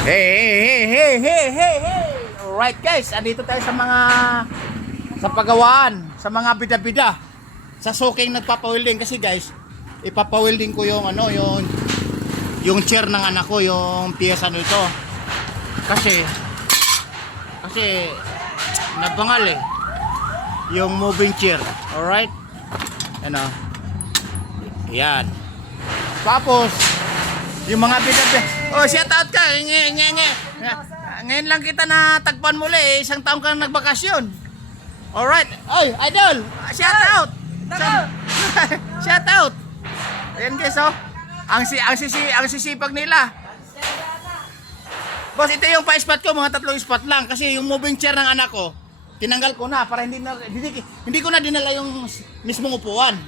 Hey. Alright guys, andito tayo sa pagawaan, sa mga bida-bida. Sa suking nagpapawilding kasi guys, ipapawilding ko yung yung chair ng anak ko, yung piyesa nito. Kasi nabangal yung moving chair. Alright? Ano? Yan. Tapos yung mga bida-bida. Oh, shout out ka. Ngayon lang kita na tagpuan muli, isang taon kang nagbakasyon. Alright. Oy, idol. Shout out. Shout out. Ayan guys, oh. Ang sisipag nila. Boss, ito yung pa-spot ko, mga 3 spot lang kasi yung moving chair ng anak ko, tinanggal ko na para hindi ko na dinala yung mismong upuan.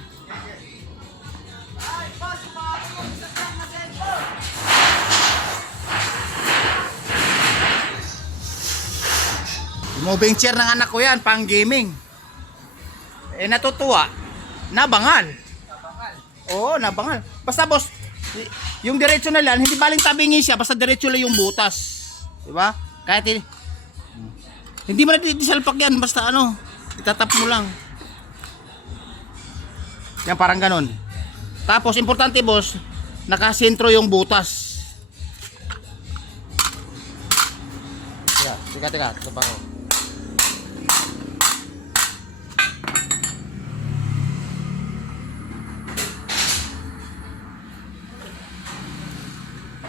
Moving chair ng anak ko yan, pang gaming. Natutuwa. Nabangal. Oo, nabangal. Basta boss, yung diretso na lang, hindi baling tabingi siya, basta diretso lang yung butas. Diba? Kahit hindi mo na disalpak yan, basta itatap mo lang. Yan, parang ganon. Tapos, importante boss, nakasentro yung butas. Teka, ito pa ko.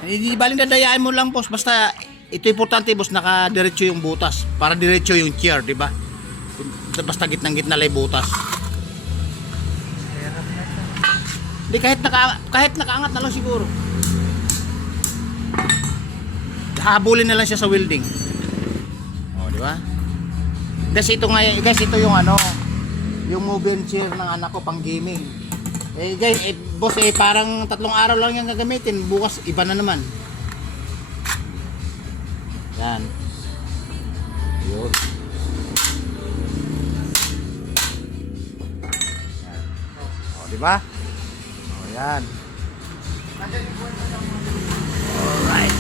Hindi baling dadayain mo lang boss, basta ito importante boss, nakadiretso yung butas para diretso yung chair, di ba? Basta gitnang-gitna lang yung butas. Hindi, kahit nakaangat na lang siguro. Habulin na lang siya sa welding. Oh, di ba? Guys, ito ngayon, guys, ito yung yung moving chair ng anak ko pang gaming. Guys, boss, parang 3 araw lang yung gagamitin. Bukas, iba na naman. Yan. Yun. O, diba? O, yan. Alright.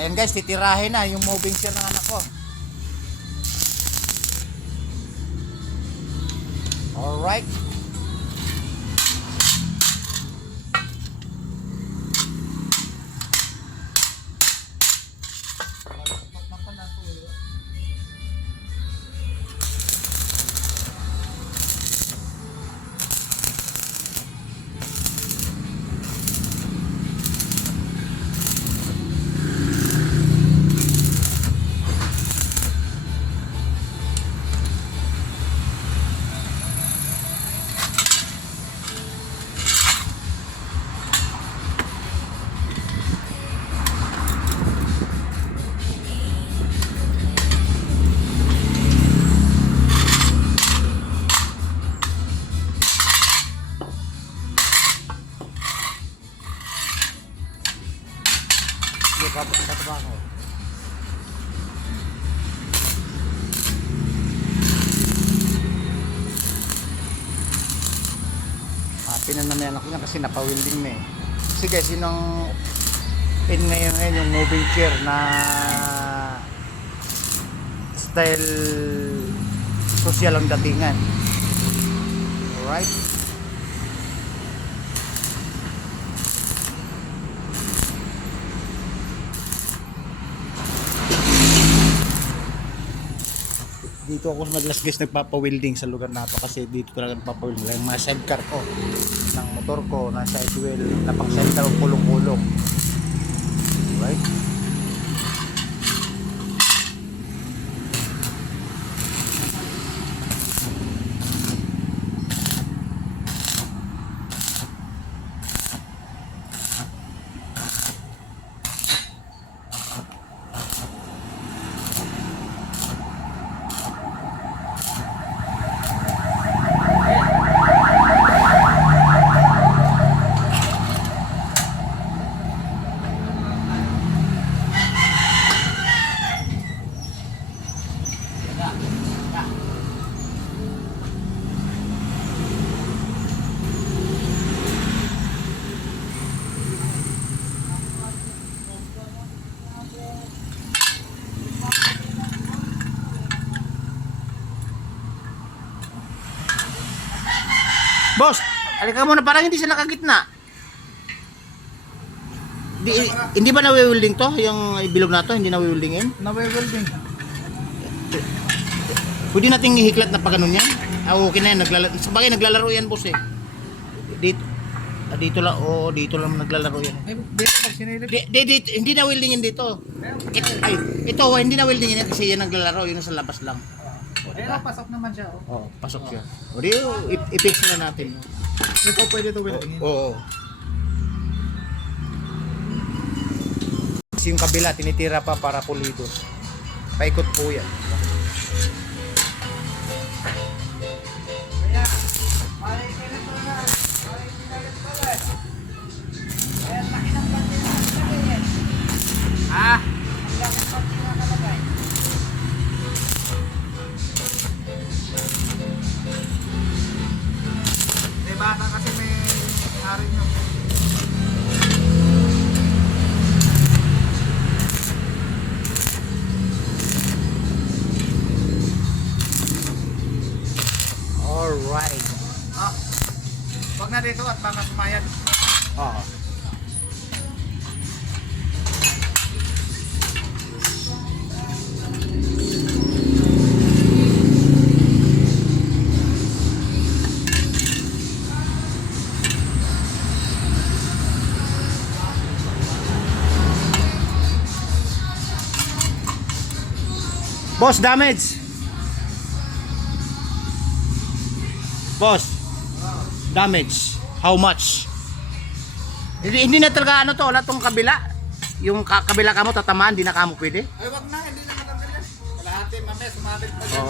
Ayan guys, titirahin na yung moving chair ng anak ko. Alright. Pinan na anak niya kasi napawilding na kasi guys, yun ang ngayon yung moving chair na style social ang datingan. Alright. Dito ako madalas guys nagpapa-welding sa lugar na to kasi dito talaga nagpapa-welding yung mga sidecar ko ng motor ko na side wheel na pang sidecar o kulong-kulong. Right? Boss, alika muna, parang hindi sila nakagitna. Hindi ba nawi-welding to? Yung bilog na to, hindi nawi-weldingin? Nawe-welding. Pwede nating ihiklat na pa ganun yan? Ah, okay na yan. Sabagay, naglalaro yan, boss eh. Dito lang, dito lang naglalaro yan. Dito pag sinilip. Dito, hindi na weldingin dito. Ito, hindi na weldingin yan kasi yan naglalaro, yun sa labas lang. Pero pasok naman siya. Oh. Pasok siya. O di, i-fix na natin. Ito pwede to weldingin. Oo. Yung kabila, tinitira pa para pulido. Paikot po yan. Ah! Baka kasi may hari nyo. Alright. Wag na dito at baka sumayad. Oo. Boss, damage. Boss, damage. How much? Hindi na talaga ano to, wala tong kabila. Yung kabila ka mo tatamaan, hindi na ka mo pwede. Ay wag na, hindi na matanggal yan. Kalahati mamaya sumabit pa dyan.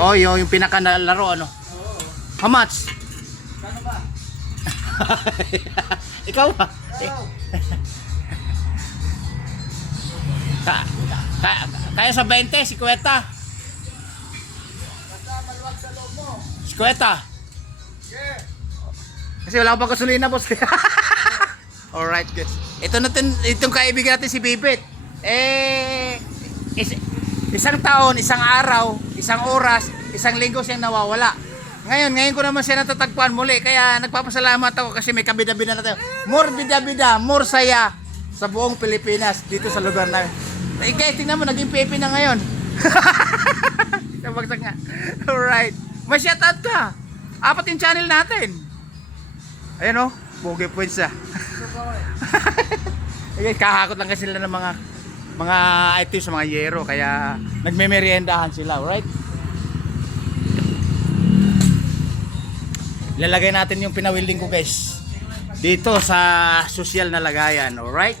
Oo. Oh. Yung pinaka laro ano. Oo. How much? Kano ba? Ikaw ba? Hello. Kaya sa 20, 50. Basta maluwag sa loob mo. 50. Yeah. Kasi wala akong pagkasulina, boss. Alright, guys. Itong kaibigan natin si Bibit. Isang taon, isang araw, isang oras, isang linggo siyang nawawala. Ngayon ko naman siya natatagpuan muli. Kaya nagpapasalamat ako kasi may kabida-bida na tayo. More bida-bida, more saya sa buong Pilipinas dito sa lugar namin. Guys, tingnan mo, naging pepe na ngayon. Nabagsak nga. Alright. May shoutout ka. 4 yung channel natin. Ayan o, Pogi Points ah. Kahakot lang kasi sila ng mga items sa mga yero. Kaya nagme-meriendahan sila, alright? Ilalagay natin yung pinawilding ko, guys, dito sa social na lagayan, alright?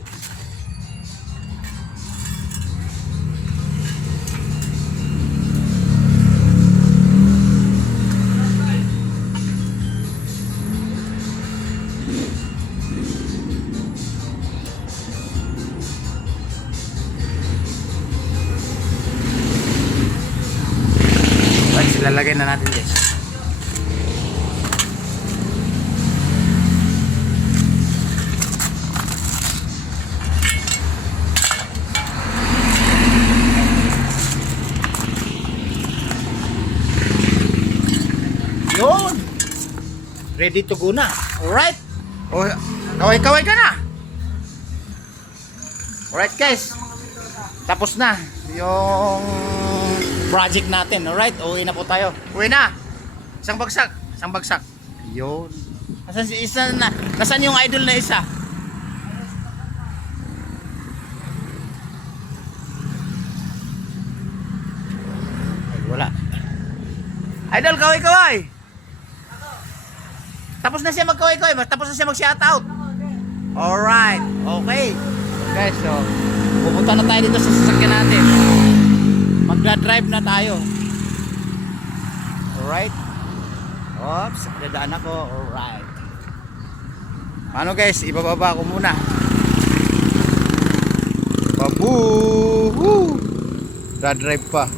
Ilalagay na natin, guys. Yun. Ready to go na. Alright. O, kaway-kaway ka na. Alright, guys. Tapos na yung project natin, alright? Uwi na po tayo. Uwi na. Isang bagsak. Yun. Nasaan yung idol na isa? Ay, wala. Idol, kaway-kaway. Tapos na siya magkaway-kaway. Tapos na siya mag-shoutout. Alright. Okay. Guys, so pupunta na tayo dito sa sasakyan natin. Magdadrive na tayo. Alright. Oops, dadaan ako. Alright. Paano, guys? Ibababa ko muna. Babu! Dadrive pa.